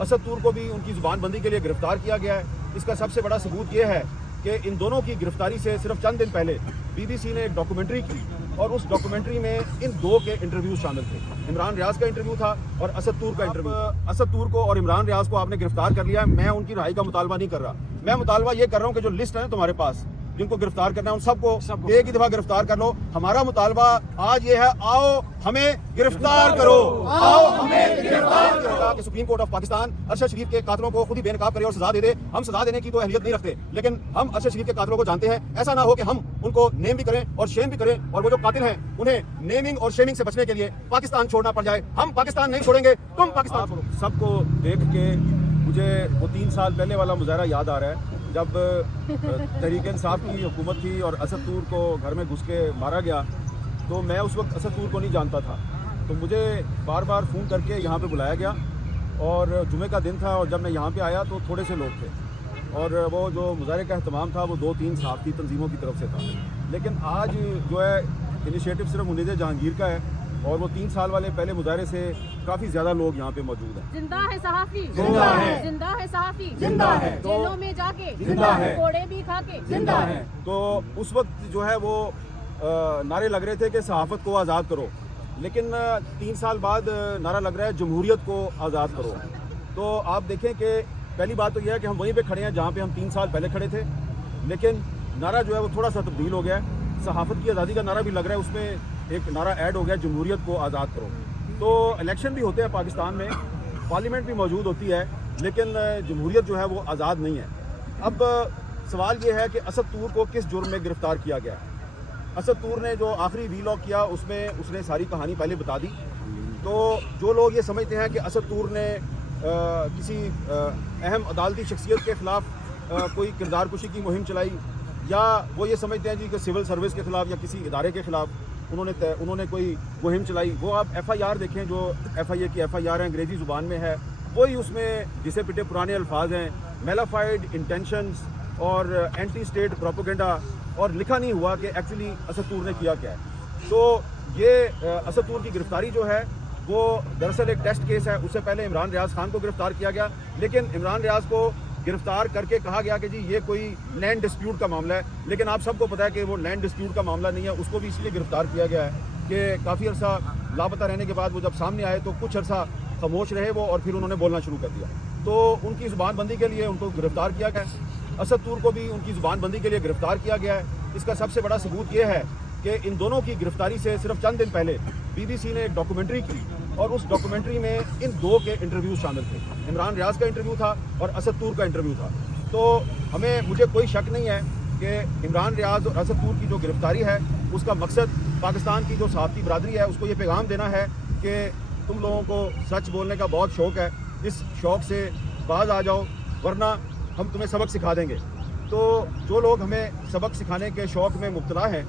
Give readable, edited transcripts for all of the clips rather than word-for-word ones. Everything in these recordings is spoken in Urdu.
اسد طور کو بھی ان کی زبان بندی کے لیے گرفتار کیا گیا ہے۔ اس کا سب سے بڑا ثبوت یہ ہے کہ ان دونوں کی گرفتاری سے صرف چند دن پہلے BBC نے ایک ڈاکومنٹری کی اور اس ڈاکومنٹری میں ان دو کے انٹرویوز شامل تھے۔ عمران ریاض کا انٹرویو تھا اور اسد طور کا انٹرویو۔ اسد طور کو اور عمران ریاض کو آپ نے گرفتار کر لیا ہے، میں ان کی رہائی کا مطالبہ نہیں کر رہا، میں مطالبہ یہ کر رہا ہوں کہ جو لسٹ ہے نا تمہارے پاس جن کو گرفتار کرنا ہے ان سب کو ایک ہی دفعہ گرفتار کر لو۔ ہمارا مطالبہ آج یہ ہے، آؤ ہمیں گرفتار کرو، آؤ ہمیں گرفتار کرو کہ supreme court of Pakistan Arshad Sharif کے قاتلوں کو خود ہی بے نقاب کرے اور سزا دے دے۔ ہم سزا دینے کی تو اہلیت نہیں رکھتے، لیکن ہم ارشد شریف کے قاتلوں کو جانتے ہیں، ایسا نہ ہو کہ ہم ان کو نیم بھی کریں اور شیم بھی کریں اور وہ جو قاتل ہیں انہیں نیمنگ اور شیمنگ سے بچنے کے لیے پاکستان چھوڑنا پڑ جائے۔ ہم پاکستان نہیں چھوڑیں گے، تم پاکستان چھوڑو۔ سب کو دیکھ کے مجھے وہ 3 سال پہلے والا مظاہرہ یاد آ رہا ہے جب تحریک انصاف کی حکومت تھی اور اسد طور کو گھر میں گھس کے مارا گیا، تو میں اس وقت اسد طور کو نہیں جانتا تھا، تو مجھے بار بار فون کر کے یہاں پہ بلایا گیا اور جمعے کا دن تھا اور جب میں یہاں پہ آیا تو تھوڑے سے لوگ تھے اور وہ جو مظاہرے کا اہتمام تھا وہ 2-3 صحافتی تنظیموں کی طرف سے تھا، لیکن آج جو ہے انیشیٹو صرف منیز جہانگیر کا ہے اور وہ 3 سال والے پہلے مظاہرے سے کافی زیادہ لوگ یہاں پہ موجود ہیں۔ زندہ ہے صحافی، زندہ ہے، زندہ ہے صحافی، زندہ ہے، جیلوں میں جا کے زندہ ہے، کوڑے بھی کھا کے زندہ ہے۔ تو اس وقت جو ہے وہ نعرے لگ رہے تھے کہ صحافت کو آزاد کرو، لیکن 3 سال بعد نعرہ لگ رہا ہے جمہوریت کو آزاد کرو۔ تو آپ دیکھیں کہ پہلی بات تو یہ ہے کہ ہم وہیں پہ کھڑے ہیں جہاں پہ ہم 3 سال پہلے کھڑے تھے، لیکن نعرہ جو ہے وہ تھوڑا سا تبدیل ہو گیا ہے۔ صحافت کی آزادی کا نعرہ بھی لگ رہا ہے، اس میں ایک نعرہ ایڈ ہو گیا جمہوریت کو آزاد کرو۔ تو الیکشن بھی ہوتے ہیں پاکستان میں، پارلیمنٹ بھی موجود ہوتی ہے، لیکن جمہوریت جو ہے وہ آزاد نہیں ہے۔ اب سوال یہ ہے کہ اسد طور کو کس جرم میں گرفتار کیا گیا ہے؟ اسد طور نے جو آخری وی لاگ کیا اس میں اس نے ساری کہانی پہلے بتا دی۔ تو جو لوگ یہ سمجھتے ہیں کہ اسد طور نے کسی اہم عدالتی شخصیت کے خلاف کوئی کردار کشی کی مہم چلائی، یا وہ یہ سمجھتے ہیں جی کہ سول سروس کے خلاف یا کسی ادارے کے خلاف انہوں نے کوئی مہم چلائی، وہ آپ FIR دیکھیں، جو FIA کی FIR ہے انگریزی زبان میں ہے، وہی اس میں جسے پٹے پرانے الفاظ ہیں، میلافائڈ انٹینشنز اور اینٹی اسٹیٹ پروپیگنڈا، اور لکھا نہیں ہوا کہ ایکچولی اسد طور نے کیا کیا ہے۔ تو یہ اسد طور کی گرفتاری جو ہے وہ دراصل ایک ٹیسٹ کیس ہے۔ اس سے پہلے عمران ریاض خان کو گرفتار کیا گیا، لیکن عمران ریاض کو گرفتار کر کے کہا گیا کہ جی یہ کوئی لینڈ ڈسپیوٹ کا معاملہ ہے، لیکن آپ سب کو پتہ ہے کہ وہ لینڈ ڈسپیوٹ کا معاملہ نہیں ہے۔ اس کو بھی اس لیے گرفتار کیا گیا ہے کہ کافی عرصہ لاپتہ رہنے کے بعد وہ جب سامنے آئے تو کچھ عرصہ خاموش رہے وہ، اور پھر انہوں نے بولنا شروع کر دیا، تو ان کی زبان بندی کے لیے ان کو گرفتار کیا گیا ہے۔ اسد طور کو بھی ان کی زبان بندی کے لیے گرفتار کیا گیا ہے۔ اس کا سب سے بڑا ثبوت یہ ہے کہ ان دونوں کی گرفتاری سے صرف چند دن پہلے BBC نے ایک ڈاکومنٹری کی اور اس ڈاکومنٹری میں ان دو کے انٹرویوز شامل تھے۔ عمران ریاض کا انٹرویو تھا اور اسد طور کا انٹرویو تھا۔ تو مجھے کوئی شک نہیں ہے کہ عمران ریاض اور اسد طور کی جو گرفتاری ہے اس کا مقصد پاکستان کی جو صحافتی برادری ہے اس کو یہ پیغام دینا ہے کہ تم لوگوں کو سچ بولنے کا بہت شوق ہے، اس شوق سے باز آ جاؤ ورنہ ہم تمہیں سبق سکھا دیں گے۔ تو جو لوگ ہمیں سبق سکھانے کے شوق میں مبتلا ہیں،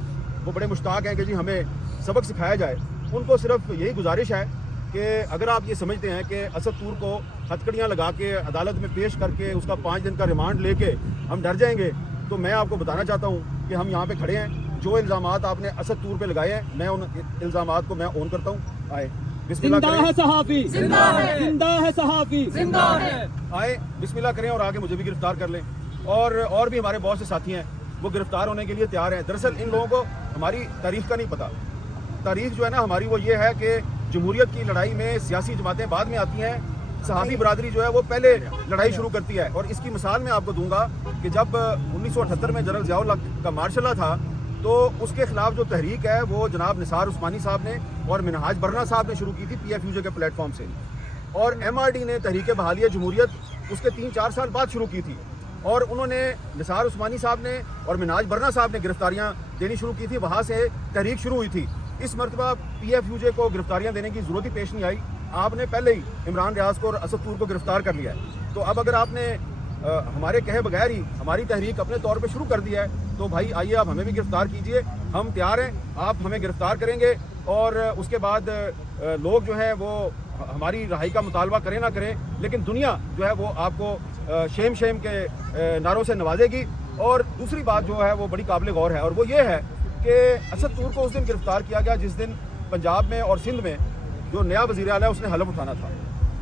وہ بڑے مشتاق ہیں کہ جی ہمیں سبق سکھایا جائے، ان کو صرف یہی گزارش ہے کہ اگر آپ یہ سمجھتے ہیں کہ اسد طور کو ہتھکڑیاں لگا کے عدالت میں پیش کر کے اس کا 5 دن کا ریمانڈ لے کے ہم ڈر جائیں گے، تو میں آپ کو بتانا چاہتا ہوں کہ ہم یہاں پہ کھڑے ہیں۔ جو الزامات آپ نے اسد طور پہ لگائے ہیں میں ان الزامات کو میں اون کرتا ہوں۔ آئے بسم اللہ زندہ ہے صحافی، زندہ ہے، زندہ ہے صحافی، زندہ ہے، آئے بسم اللہ کریں اور آگے مجھے بھی گرفتار کر لیں، اور بھی ہمارے بہت سے ساتھی ہیں وہ گرفتار ہونے کے لیے تیار ہیں۔ دراصل ان لوگوں کو ہماری تاریخ کا نہیں پتہ۔ تاریخ جو ہے نا ہماری وہ یہ ہے کہ جمہوریت کی لڑائی میں سیاسی جماعتیں بعد میں آتی ہیں، صحافی برادری جو ہے وہ پہلے لڑائی شروع کرتی ہے۔ اور اس کی مثال میں آپ کو دوں گا کہ جب 1978 میں جنرل ضیاء الحق کا مارشل لا تھا تو اس کے خلاف جو تحریک ہے وہ جناب نثار عثمانی صاحب نے اور منہاج برنا صاحب نے شروع کی تھی PFUJ کے پلیٹ فارم سے، اور MRD نے تحریک بحالی جمہوریت اس کے 3-4 سال بعد شروع کی تھی، اور انہوں نے نثار عثمانی صاحب نے اور منہاج برنا صاحب نے گرفتاریاں دینی شروع کی تھی، وہاں سے تحریک شروع ہوئی تھی۔ اس مرتبہ PFUJ کو گرفتاریاں دینے کی ضرورت ہی پیش نہیں آئی، آپ نے پہلے ہی عمران ریاض کو اور اسد طور کو گرفتار کر لیا ہے۔ تو اب اگر آپ نے ہمارے کہے بغیر ہی ہماری تحریک اپنے طور پہ شروع کر دیا ہے تو بھائی آئیے آپ ہمیں بھی گرفتار کیجئے، ہم تیار ہیں، آپ ہمیں گرفتار کریں گے، اور اس کے بعد لوگ جو ہیں وہ ہماری رہائی کا مطالبہ کریں نہ کریں، لیکن دنیا جو ہے وہ آپ کو شیم کے نعروں سے نوازے گی۔ اور دوسری بات جو ہے وہ بڑی قابل غور ہے، اور وہ یہ ہے کہ اسد طور کو اس دن گرفتار کیا گیا جس دن پنجاب میں اور سندھ میں جو نیا وزیر اعلیٰ ہے اس نے حلف اٹھانا تھا،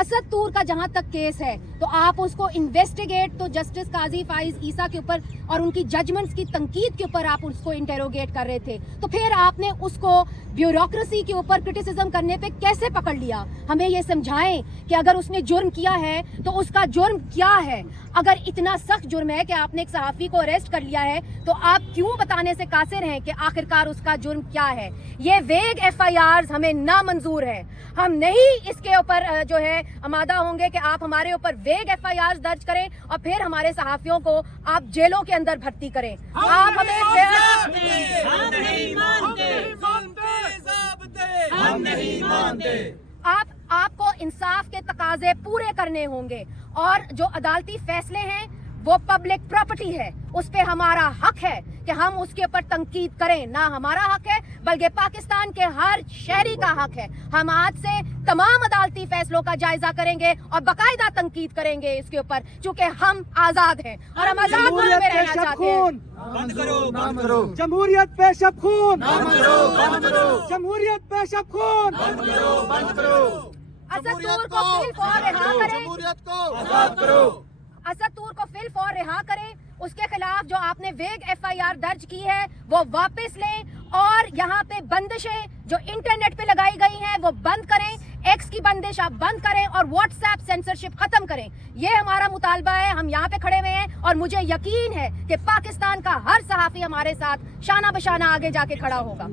اسد طور کا جہاں تک کیس ہے تو آپ اس کو انویسٹیگیٹ تو جسٹس قاضی فائز عیسیٰ کے اوپر اور ان کی ججمنٹس کی تنقید کے اوپر آپ اس کو انٹیروگیٹ کر رہے تھے، تو پھر آپ نے اس کو بیوروکریسی کے اوپر کرٹیسزم کرنے پہ کیسے پکڑ لیا؟ ہمیں یہ سمجھائیں کہ اگر اس نے جرم کیا ہے تو اس کا جرم کیا ہے۔ اگر اتنا سخت جرم ہے کہ آپ نے ایک صحافی کو اریسٹ کر لیا ہے تو آپ کیوں بتانے سے قاصر ہیں کہ آخرکار اس کا جرم کیا ہے؟ یہ ویگ ایف آئی آرز ہمیں نامنظور ہے۔ ہم نہیں اس کے اوپر جو ہے آمادہ ہوں گے کہ آپ ہمارے اوپر ویگ ایف آئی آرز درج کریں اور پھر ہمارے صحافیوں کو آپ جیلوں کے اندر بھرتی کریں۔ آپ ہمیں آپ کو انصاف کے تقاضے پورے کرنے ہوں گے، اور جو عدالتی فیصلے ہیں وہ پبلک پراپرٹی ہے، اس پہ ہمارا حق ہے کہ ہم اس کے اوپر تنقید کریں۔ نہ ہمارا حق ہے بلکہ پاکستان کے ہر شہری کا حق ہے۔ ہم آج سے تمام عدالتی فیصلوں کا جائزہ کریں گے اور باقاعدہ تنقید کریں گے اس کے اوپر، چونکہ ہم آزاد ہیں اور ہم آزاد ملک میں رہنا چاہتے ہیں۔ جمہوریت پہ شب خون، جمہوریت پہ شب خون، اسد طور کو فی الفور رہا کریں، اسد طور کو فی الفور رہا کریں۔ اس کے خلاف جو آپ نے ویگ ایف آئی آر درج کی ہے وہ واپس لیں، اور یہاں پہ بندشیں جو انٹرنیٹ پہ لگائی گئی ہیں وہ بند کریں، ایکس کی بندش آپ بند کریں اور واٹس ایپ سینسرشپ ختم کریں۔ یہ ہمارا مطالبہ ہے، ہم یہاں پہ کھڑے ہوئے ہیں اور مجھے یقین ہے کہ پاکستان کا ہر صحافی ہمارے ساتھ شانہ بشانہ آگے جا کے کھڑا ہوگا۔